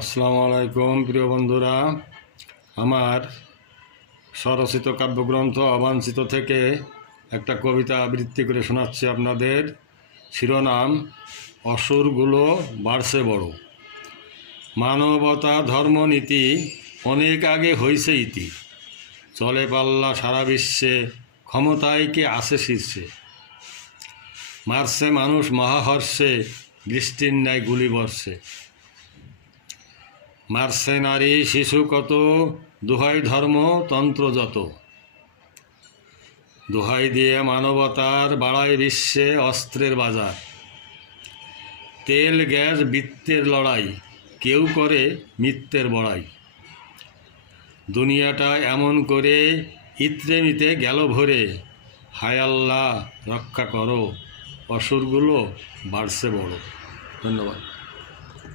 আসসালামু আলাইকুম প্রিয় বন্ধুরা, আমার স্বরচিত কাব্যগ্রন্থ অবাঞ্ছিত থেকে একটা কবিতা আবৃত্তি করে শোনাচ্ছি আপনাদের। শিরোনাম অসুরগুলো বাড়ছে বড়। মানবতা ধর্মনীতি অনেক আগে হইছে ইতি, চলে পাল্লা সারা বিশ্বে, ক্ষমতায় কে আছে শীর্ষে। মারছে মানুষ মহাহর্ষে, বৃষ্টির ন্যায় গুলি বর্ষে। মারছে নারী শিশু কত, দোহাই ধর্ম তন্ত্র যত। দোহাই দিয়ে মানবতার বাড়ায় বিশ্বে অস্ত্রের বাজার। তেল গ্যাস বৃত্তের লড়াই, কেউ করে মিথ্যের বড়াই। দুনিয়াটা এমন করে ইত্রে মিতে গেল ভরে, হায় আল্লাহ রক্ষা করো, অসুরগুলো বাড়ছে বড়। ধন্যবাদ।